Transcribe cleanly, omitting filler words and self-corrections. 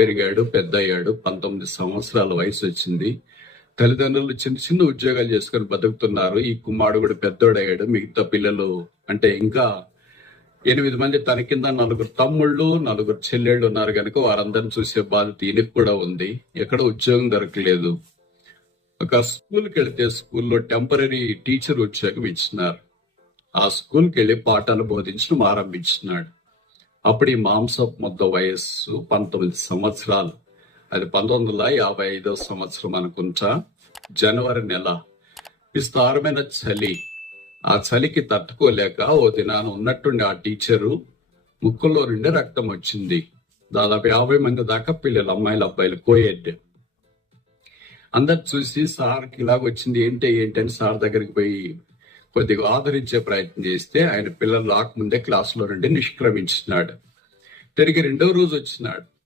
పెరిగాడు, పెద్ద అయ్యాడు. 19 సంవత్సరాల వయసు వచ్చింది. తల్లిదండ్రులు చిన్న చిన్న ఉద్యోగాలు చేసుకొని బతుకుతున్నారు. ఈ కుమారుడు కూడా పెద్దోడయ్యాడు. మిగతా పిల్లలు అంటే ఇంకా 8 మంది తన కింద 4 తమ్ముళ్ళు, 4 చెల్లెళ్ళు ఉన్నారు కనుక వారందరిని చూసే బాధ్యత ఈయనకు కూడా ఉంది. ఎక్కడ ఉద్యోగం దొరకలేదు. ఒక స్కూల్కి వెళితే స్కూల్లో టెంపరీ టీచర్ ఉద్యోగం ఇచ్చినారు. ఆ స్కూల్కి వెళ్ళి పాఠాలు బోధించడం ఆరంభించినాడు. అప్పుడు ఈ మాంసపు ముద్ద వయస్సు 19 సంవత్సరాలు. అది 1955 సంవత్సరం అనుకుంటా. జనవరి నెల. విస్తారమైన చలి. ఆ చలికి తట్టుకోలేక ఓ దినాన ఉన్నట్టుండి ఆ టీచరు ముక్కులో నుండి రక్తం వచ్చింది. దాదాపు 50 మంది దాకా పిల్లలు, అమ్మాయిలు, అబ్బాయిలు, కోయెడ్. అందరు చూసి సార్కి ఇలాగొచ్చింది ఏంటి అని సార్ దగ్గరికి పోయి కొద్దిగా ఆదరించే ప్రయత్నం చేస్తే ఆయన పిల్లలు రాకముందే క్లాసులో నుండి నిష్క్రమించినాడు. తిరిగి 2వ రోజు వచ్చినాడు.